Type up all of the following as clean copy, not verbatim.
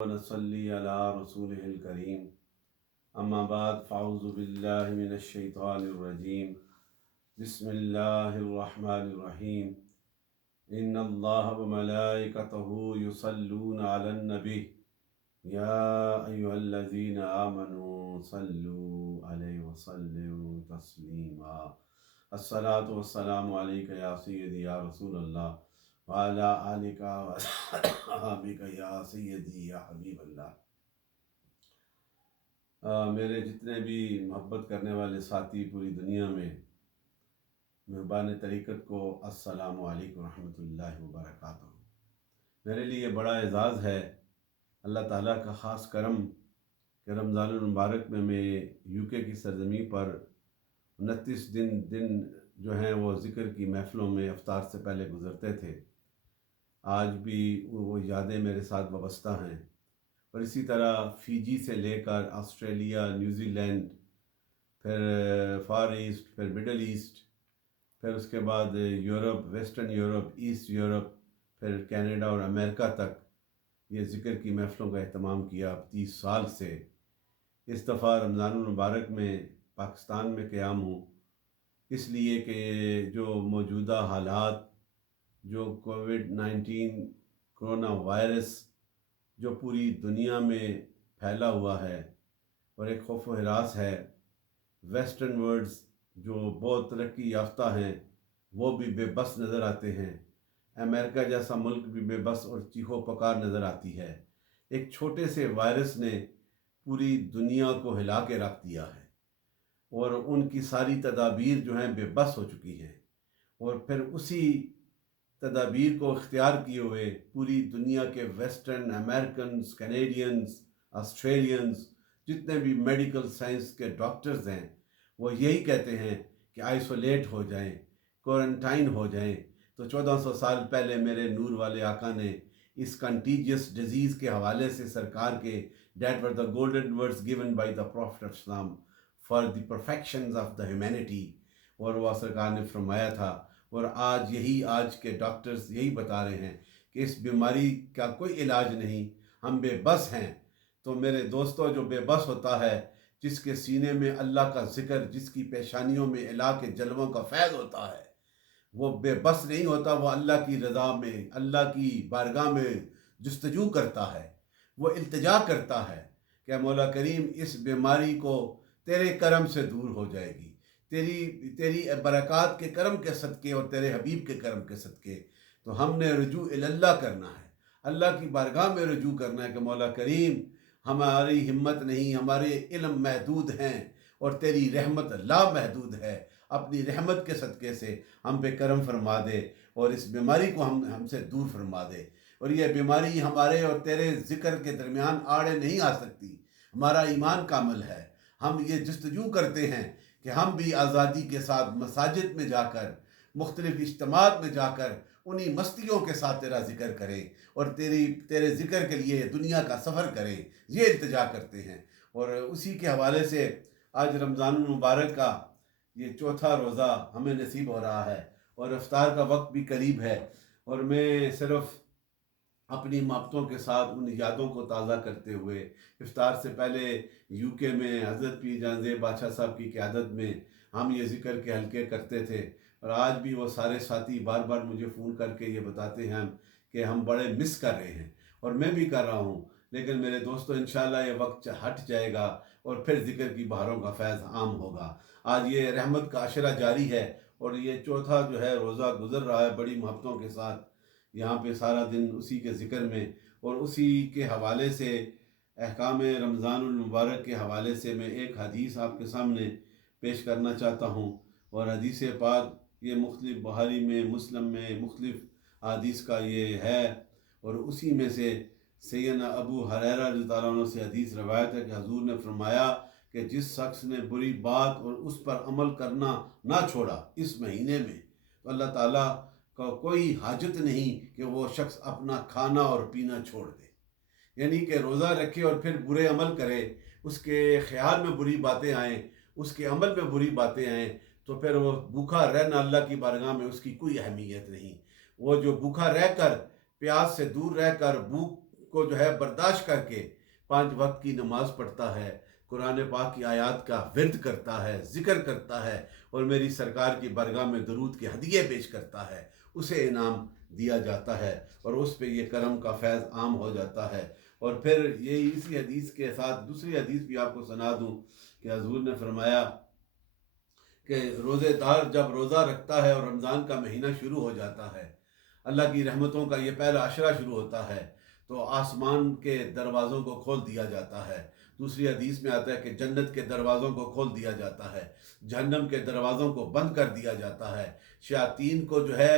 ونصلي على رسوله الكريم أما بعد فأعوذ بالله من الشيطان الرجيم بسم الله الرحمن الرحيم إن الله وملائكته يصلون على النبي يا أيها الذين آمنوا صلوا عليه وسلموا تسليما الصلاة والسلام عليك يا سيدي يا رسول الله وعلى آلك وصحبك يا سيدي يا حبیب اللہ۔ میرے جتنے بھی محبت کرنے والے ساتھی پوری دنیا میں، مہربان طریقت کو السلام علیکم ورحمۃ اللہ وبرکاتہ۔ میرے لیے یہ بڑا اعزاز ہے، اللہ تعالیٰ کا خاص کرم کہ رمضان المبارک میں یو کے کی سرزمین پر 29 دن جو ہیں وہ ذکر کی محفلوں میں افطار سے پہلے گزرتے تھے۔ آج بھی وہ یادیں میرے ساتھ وابستہ ہیں، اور اسی طرح فیجی سے لے کر آسٹریلیا، نیوزی لینڈ، پھر فار ایسٹ، پھر مڈل ایسٹ، پھر اس کے بعد Europe, Western Europe, East Europe, پھر کینیڈا اور امریکہ تک یہ ذکر کی محفلوں کا اہتمام کیا 30 سال سے۔ اس دفعہ رمضان المبارک میں پاکستان میں قیام ہوں، اس لیے کہ جو موجودہ حالات، جو کووڈ-19 کرونا وائرس جو پوری دنیا میں پھیلا ہوا ہے اور ایک خوف و ہراس ہے، ویسٹرن ورلڈز جو بہت ترقی یافتہ ہیں وہ بھی بے بس نظر آتے ہیں، امریکہ جیسا ملک بھی بے بس اور چیخو پکار نظر آتی ہے۔ ایک چھوٹے سے وائرس نے پوری دنیا کو ہلا کے رکھ دیا ہے، اور ان کی ساری تدابیر جو ہیں بے بس ہو چکی ہیں، اور پھر اسی تدابیر کو اختیار کیے ہوئے پوری دنیا کے ویسٹرن امریکنز، کینیڈینز، آسٹریلینز، جتنے بھی میڈیکل سائنس کے ڈاکٹرز ہیں، وہ یہی کہتے ہیں کہ آئسولیٹ ہو جائیں، کوارنٹائن ہو جائیں۔ تو 1400 سال پہلے میرے نور والے آقا نے اس کنٹیجیس ڈیزیز کے حوالے سے سرکار کے that were the golden words given by the prophet of Islam for the perfections of the humanity, اور وہ سرکار نے فرمایا تھا، اور آج کے ڈاکٹرز یہی بتا رہے ہیں کہ اس بیماری کا کوئی علاج نہیں، ہم بے بس ہیں۔ تو میرے دوستو، جو بے بس ہوتا ہے، جس کے سینے میں اللہ کا ذکر، جس کی پیشانیوں میں الہ کے جلووں کا فیض ہوتا ہے، وہ بے بس نہیں ہوتا، وہ اللہ کی رضا میں، اللہ کی بارگاہ میں جستجو کرتا ہے، وہ التجا کرتا ہے کہ مولا کریم اس بیماری کو تیرے کرم سے دور ہو جائے گی، تیری برکات کے کرم کے صدقے اور تیرے حبیب کے کرم کے صدقے۔ تو ہم نے رجوع اللہ کرنا ہے، اللہ کی بارگاہ میں رجوع کرنا ہے کہ مولا کریم ہماری ہمت نہیں، ہمارے علم محدود ہیں اور تیری رحمت لا محدود ہے، اپنی رحمت کے صدقے سے ہم پہ کرم فرما دے اور اس بیماری کو ہم سے دور فرما دے۔ اور یہ بیماری ہمارے اور تیرے ذکر کے درمیان آڑے نہیں آ سکتی، ہمارا ایمان کامل ہے، ہم یہ جستجو کرتے ہیں کہ ہم بھی آزادی کے ساتھ مساجد میں جا کر، مختلف اجتماعات میں جا کر انہی مستیوں کے ساتھ تیرا ذکر کریں اور تیرے ذکر کے لیے دنیا کا سفر کریں، یہ التجا کرتے ہیں۔ اور اسی کے حوالے سے آج رمضان المبارک کا یہ چوتھا روزہ ہمیں نصیب ہو رہا ہے، اور افطار کا وقت بھی قریب ہے، اور میں صرف اپنی محبتوں کے ساتھ ان یادوں کو تازہ کرتے ہوئے، افطار سے پہلے یو کے میں حضرت پیر جان زیب بادشاہ صاحب کی قیادت میں ہم یہ ذکر کے حلقے کرتے تھے، اور آج بھی وہ سارے ساتھی بار بار مجھے فون کر کے یہ بتاتے ہیں کہ ہم بڑے مس کر رہے ہیں، اور میں بھی کر رہا ہوں۔ لیکن میرے دوستو، انشاءاللہ یہ وقت ہٹ جائے گا اور پھر ذکر کی بہاروں کا فیض عام ہوگا۔ آج یہ رحمت کا عشرہ جاری ہے، اور یہ چوتھا جو ہے روزہ گزر رہا ہے بڑی محبتوں کے ساتھ، یہاں پہ سارا دن اسی کے ذکر میں، اور اسی کے حوالے سے احکام رمضان المبارک کے حوالے سے میں ایک حدیث آپ کے سامنے پیش کرنا چاہتا ہوں، اور حدیث پاک یہ مختلف بخاری میں، مسلم میں، مختلف حدیث کا یہ ہے، اور اسی میں سے سیدنا ابو ہریرہ رضی اللہ عنہ سے حدیث روایت ہے کہ حضور نے فرمایا کہ جس شخص نے بری بات اور اس پر عمل کرنا نہ چھوڑا اس مہینے میں، تو اللہ تعالیٰ کا کوئی حاجت نہیں کہ وہ شخص اپنا کھانا اور پینا چھوڑ دے، یعنی کہ روزہ رکھے اور پھر برے عمل کرے، اس کے خیال میں بری باتیں آئیں، اس کے عمل میں بری باتیں آئیں، تو پھر وہ بھوکا رہنا اللہ کی بارگاہ میں اس کی کوئی اہمیت نہیں۔ وہ جو بھوکا رہ کر، پیاس سے دور رہ کر، بھوک کو جو ہے برداشت کر کے 5 وقت کی نماز پڑھتا ہے، قرآن پاک کی آیات کا ورد کرتا ہے، ذکر کرتا ہے اور میری سرکار کی برگاہ میں درود کے ہدیے پیش کرتا ہے، اسے انعام دیا جاتا ہے اور اس پہ یہ کرم کا فیض عام ہو جاتا ہے۔ اور پھر یہی اسی حدیث کے ساتھ دوسری حدیث بھی آپ کو سنا دوں کہ حضور نے فرمایا کہ روزے دار جب روزہ رکھتا ہے اور رمضان کا مہینہ شروع ہو جاتا ہے، اللہ کی رحمتوں کا یہ پہلا عشرہ شروع ہوتا ہے، تو آسمان کے دروازوں کو کھول دیا جاتا ہے۔ دوسری حدیث میں آتا ہے کہ جنت کے دروازوں کو کھول دیا جاتا ہے، جہنم کے دروازوں کو بند کر دیا جاتا ہے، شیاطین کو جو ہے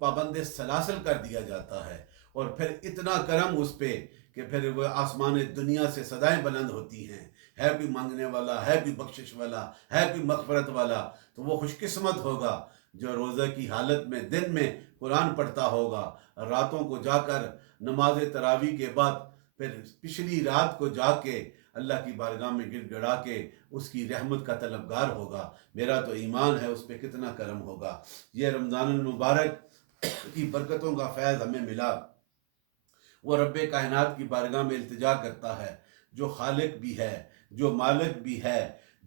پابند سلاسل کر دیا جاتا ہے، اور پھر اتنا کرم اس پہ کہ پھر وہ آسمان دنیا سے صدائیں بلند ہوتی ہیں، ہے کوئی مانگنے والا، ہے کوئی بخشش والا، ہے کوئی مغفرت والا، تو وہ خوش قسمت ہوگا جو روزہ کی حالت میں دن میں قرآن پڑھتا ہوگا، راتوں کو جا کر نماز تراویح کے بعد پھر پچھلی رات کو جا کے اللہ کی بارگاہ میں گڑ گڑا کے اس کی رحمت کا طلبگار ہوگا۔ میرا تو ایمان ہے اس پہ کتنا کرم ہوگا۔ یہ رمضان المبارک کی برکتوں کا فیض ہمیں ملا۔ وہ رب کائنات کی بارگاہ میں التجا کرتا ہے، جو خالق بھی ہے، جو مالک بھی ہے،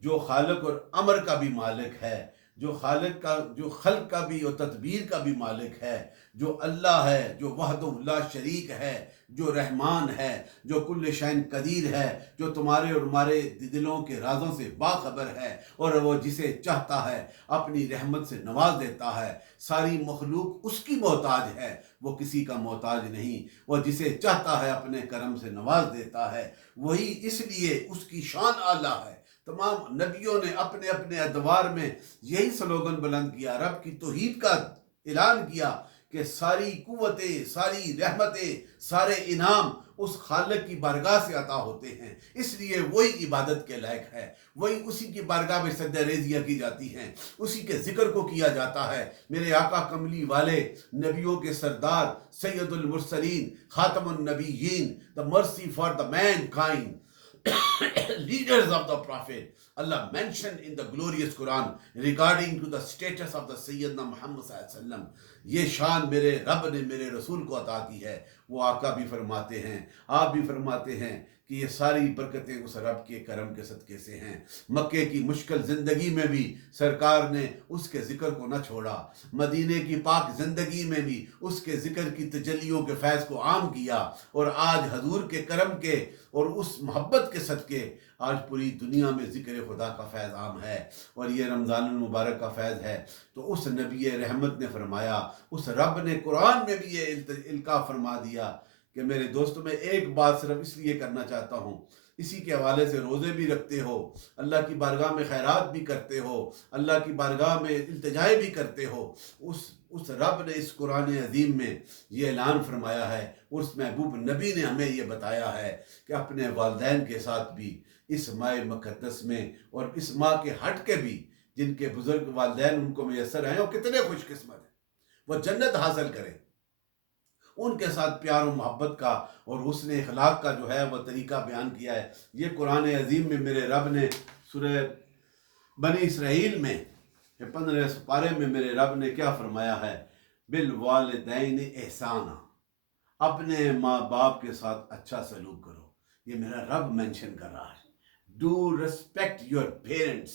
جو خالق اور امر کا بھی مالک ہے، جو خلق کا بھی اور تدبیر کا بھی مالک ہے، جو اللہ ہے، جو وحدہ لا شریک ہے، جو رحمان ہے، جو کل شین قدیر ہے، جو تمہارے اور ہمارے دلوں کے رازوں سے باخبر ہے، اور وہ جسے چاہتا ہے اپنی رحمت سے نواز دیتا ہے۔ ساری مخلوق اس کی محتاج ہے، وہ کسی کا محتاج نہیں۔ وہ جسے چاہتا ہے اپنے کرم سے نواز دیتا ہے، وہی اس لیے اس کی شان اعلیٰ ہے۔ تمام نبیوں نے اپنے اپنے ادوار میں یہی سلوگن بلند کیا، رب کی توحید کا اعلان کیا کہ ساری قوتیں، ساری رحمتیں، سارے انعام اس خالق کی بارگاہ سے عطا ہوتے ہیں، اس لیے وہی عبادت کے لائق ہے، وہی اسی کی بارگاہ میں سجدہ ریزیاں کی جاتی ہیں، اسی کے ذکر کو کیا جاتا ہے۔ میرے آقا کملی والے، نبیوں کے سردار، سید المرسلین، خاتم النبیین، the mercy for the mankind, leaders of the prophet, Allah mentioned in the glorious Quran regarding to the status of the Sayyidina Muhammad صلی اللہ علیہ وسلم، یہ شان میرے رب نے میرے رسول کو عطا کی ہے۔ وہ آقا بھی فرماتے ہیں، آپ بھی فرماتے ہیں کہ یہ ساری برکتیں اس رب کے کرم کے صدقے سے ہیں۔ مکے کی مشکل زندگی میں بھی سرکار نے اس کے ذکر کو نہ چھوڑا، مدینے کی پاک زندگی میں بھی اس کے ذکر کی تجلیوں کے فیض کو عام کیا، اور آج حضور کے کرم کے اور اس محبت کے صدقے آج پوری دنیا میں ذکر خدا کا فیض عام ہے، اور یہ رمضان المبارک کا فیض ہے۔ تو اس نبی رحمت نے فرمایا، اس رب نے قرآن میں بھی یہ القاء فرما دیا کہ میرے دوستوں، میں ایک بات صرف اس لیے کرنا چاہتا ہوں، اسی کے حوالے سے روزے بھی رکھتے ہو، اللہ کی بارگاہ میں خیرات بھی کرتے ہو، اللہ کی بارگاہ میں التجائے بھی کرتے ہو، اس رب نے اس قرآن عظیم میں یہ اعلان فرمایا ہے، اس محبوب نبی نے ہمیں یہ بتایا ہے کہ اپنے والدین کے ساتھ بھی اس ماہ مقدس میں، اور اس ماہ کے ہٹ کے بھی جن کے بزرگ والدین ان کو میسر ہیں، وہ کتنے خوش قسمت ہیں، وہ جنت حاصل کریں۔ ان کے ساتھ پیار و محبت کا اور حسن اخلاق کا جو ہے وہ طریقہ بیان کیا ہے۔ یہ قرآن عظیم میں میرے رب نے سورہ بنی اسرائیل میں 15 سپارے میں میرے رب نے کیا فرمایا ہے؟ بالوالدین احسانا، اپنے ماں باپ کے ساتھ اچھا سلوک کرو۔ یہ میرا رب مینشن کر رہا ہے، ڈو ریسپیکٹ یور پیرنٹس،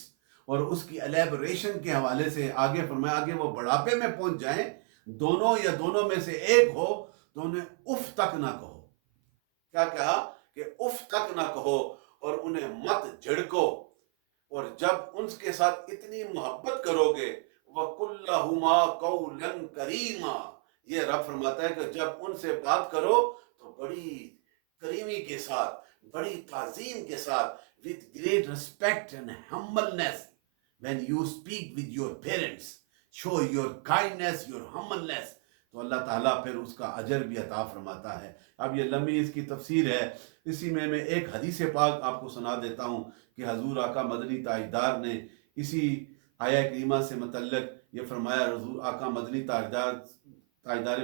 اور اس کی الیبوریشن کے حوالے سے آگے فرمایا، آگے وہ بڑھاپے میں پہنچ جائیں، دونوں یا دونوں میں سے ایک ہو تو انہیں اف تک نہ کہو۔ کیا کہا؟ کہ اف تک نہ کہو اور انہیں مت جھڑکو، اور جب ان کے ساتھ اتنی محبت کرو گے، وَقُلْ لَهُمَا قَوْلًا كَرِيمًا، یہ رب فرماتا ہے کہ جب ان سے بات کرو تو بڑی کریمی کے ساتھ، بڑی تعظیم کے ساتھ، with great respect and humbleness. When you speak with your parents, show your kindness, your humbleness، تو اللہ تعالیٰ پھر اس کا اجر بھی عطا فرماتا ہے۔ اب یہ لمبی اس کی تفسیر ہے، اسی میں ایک حدیث پاک آپ کو سنا دیتا ہوں کہ حضور آقا مدنی تاجدار نے اسی آیہ کریمہ سے متعلق یہ فرمایا۔ حضور آقا مدنی تاجدار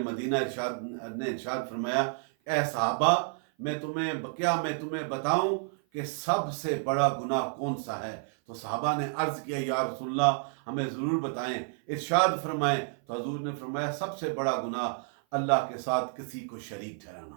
مدینہ ارشاد فرمایا، اے صحابہ، میں تمہیں بتاؤں کہ سب سے بڑا گناہ کون سا ہے؟ تو صحابہ نے عرض کیا، یا رسول اللہ ہمیں ضرور بتائیں، ارشاد فرمائیں۔ تو حضور نے فرمایا، سب سے بڑا گناہ اللہ کے ساتھ کسی کو شریک ٹھہرانا۔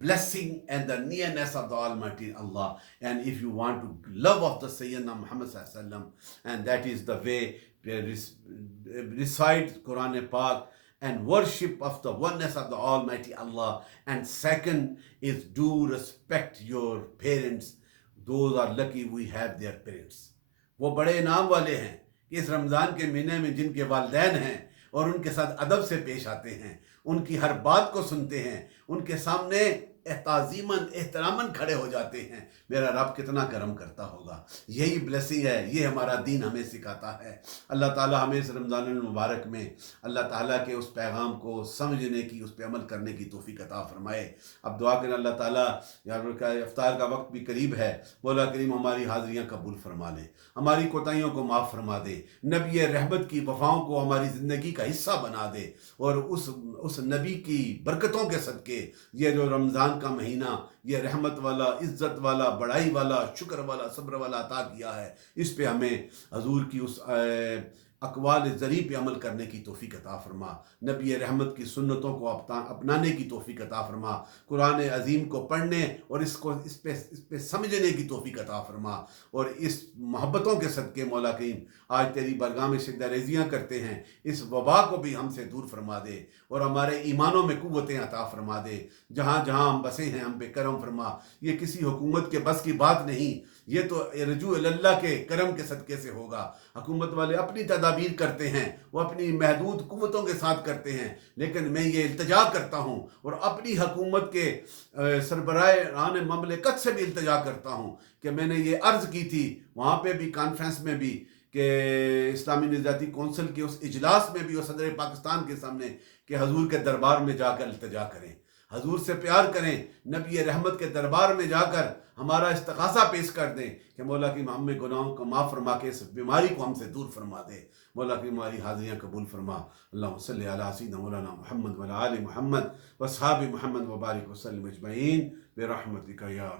blessing and the nearness of the Almighty Allah, and if you want to love of the Sayyidina Muhammad sallallahu alaihi wasallam, and that is the way recite Quran Pak and worship of the oneness of the Almighty Allah. And second is do respect your parents. Those are lucky we have their parents. وہ بڑے انعام والے ہیں کہ اس رمضان کے مہینے میں جن کے والدین ہیں اور ان کے ساتھ ادب سے پیش آتے ہیں، ان کی ہر بات کو سنتے ہیں، ان کے سامنے تعظیماً احتراماً کھڑے ہو جاتے ہیں، میرا رب کتنا کرم کرتا ہوگا۔ یہی بلیسنگ ہے، یہ ہمارا دین ہمیں سکھاتا ہے۔ اللہ تعالیٰ ہمیں اس رمضان المبارک میں اللہ تعالیٰ کے اس پیغام کو سمجھنے کی، اس پہ عمل کرنے کی توفیق عطا فرمائے۔ اب دعا کریں اللہ تعالیٰ، یار افطار کا وقت بھی قریب ہے، مولا کریم ہماری حاضریاں قبول فرما لے، ہماری کوتاہیوں کو معاف فرما دے، نبی رحمت کی وفاؤں کو ہماری زندگی کا حصہ بنا دے، اور اس نبی کی برکتوں کے صدقے یہ جو رمضان کا مہینہ یہ رحمت والا، عزت والا، بڑائی والا، شکر والا، صبر والا عطا کیا ہے، اس پہ ہمیں حضور کی اس اقوال ذریع پہ عمل کرنے کی توفیق عطا فرما، نبی رحمت کی سنتوں کو اپنانے کی توفیق عطا فرما، قرآن عظیم کو پڑھنے اور اس پہ سمجھنے کی توفیق عطا فرما، اور اس محبتوں کے صدقے مولا کریم آج تیری بارگاہ میں سجدہ ریزیاں کرتے ہیں، اس وبا کو بھی ہم سے دور فرما دے اور ہمارے ایمانوں میں قوتیں عطا فرما دے، جہاں جہاں ہم بسے ہیں ہم پہ کرم فرما۔ یہ کسی حکومت کے بس کی بات نہیں، یہ تو رجوع اللہ کے کرم کے صدقے سے ہوگا۔ حکومت والے اپنی تدابیر کرتے ہیں، وہ اپنی محدود قوتوں کے ساتھ کرتے ہیں، لیکن میں یہ التجا کرتا ہوں اور اپنی حکومت کے سربراہان مملکت سے بھی التجا کرتا ہوں کہ میں نے یہ عرض کی تھی وہاں پہ بھی، کانفرنس میں بھی، کہ اسلامی نظاتی کونسل کے اس اجلاس میں بھی اور صدر پاکستان کے سامنے، کہ حضور کے دربار میں جا کر التجا کریں، حضور سے پیار کریں، نبی رحمت کے دربار میں جا کر ہمارا استغاثہ پیش کر دیں کہ مولا کی ہم میں گناہوں کو معاف فرما کے اس بیماری کو ہم سے دور فرما دے۔ مولا کی ہماری حاضریاں قبول فرما۔ اللہم صلی علی سیدنا مولانا محمد وعلی آل محمد واصحاب محمد وبارک وسلم اجمعین برحمتک یا